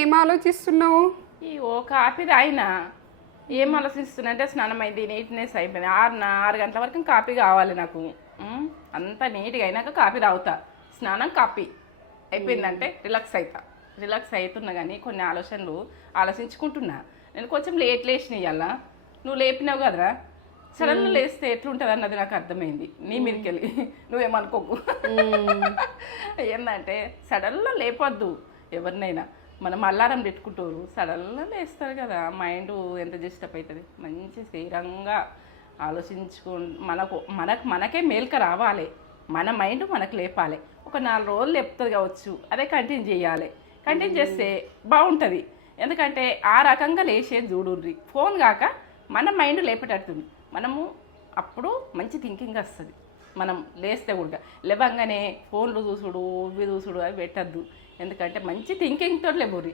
ఏం ఆలోచిస్తున్నావు? ఓ కాఫీ తాగినా ఏం ఆలోచిస్తున్నా అంటే స్నానం అయింది, నీట్నెస్ అయిపోయింది. 6 గంటల వరకు కాఫీ కావాలి నాకు. అంతా నీట్గా అయినాక కాఫీ తాగుతా. స్నానం కాఫీ అయిపోయిందంటే రిలాక్స్ అవుతున్నా. కానీ కొన్ని ఆలోచనలు ఆలోచించుకుంటున్నా. నేను కొంచెం లేచినాయి అలా. నువ్వు లేపినావు కదరా, సడన్గా లేస్తే ఎట్లుంటుంది అన్నది నాకు అర్థమైంది. నీ మీదకి వెళ్ళి నువ్వేమనుకోకు. ఏంటంటే సడన్గా లేపొద్దు ఎవరినైనా. మనం అల్లారం పెట్టుకుంటారు, సడన్గా లేస్తారు కదా. మైండ్ ఎంత డిస్టర్బ్ అవుతుంది. మంచి స్థిరంగా మనకే మేల్క రావాలి. మన మైండ్ మనకు లేపాలి. ఒక 4 రోజులు లేపుతుంది కావచ్చు, అదే కంటిన్యూ చేయాలి. కంటిన్యూ చేస్తే బాగుంటుంది. ఎందుకంటే ఆ రకంగా లేచేది చూడుర్రి. ఫోన్ కాక మన మైండ్ లేపేటట్టుంది. మనము అప్పుడు మంచి థింకింగ్ వస్తుంది. మనం లేస్తే కూడా లేవంగానే ఫోన్లు చూసుడు, ఇవి చూసుడు అవి పెట్టద్దు. ఎందుకంటే మంచి థింకింగ్తో లేవుర్రి.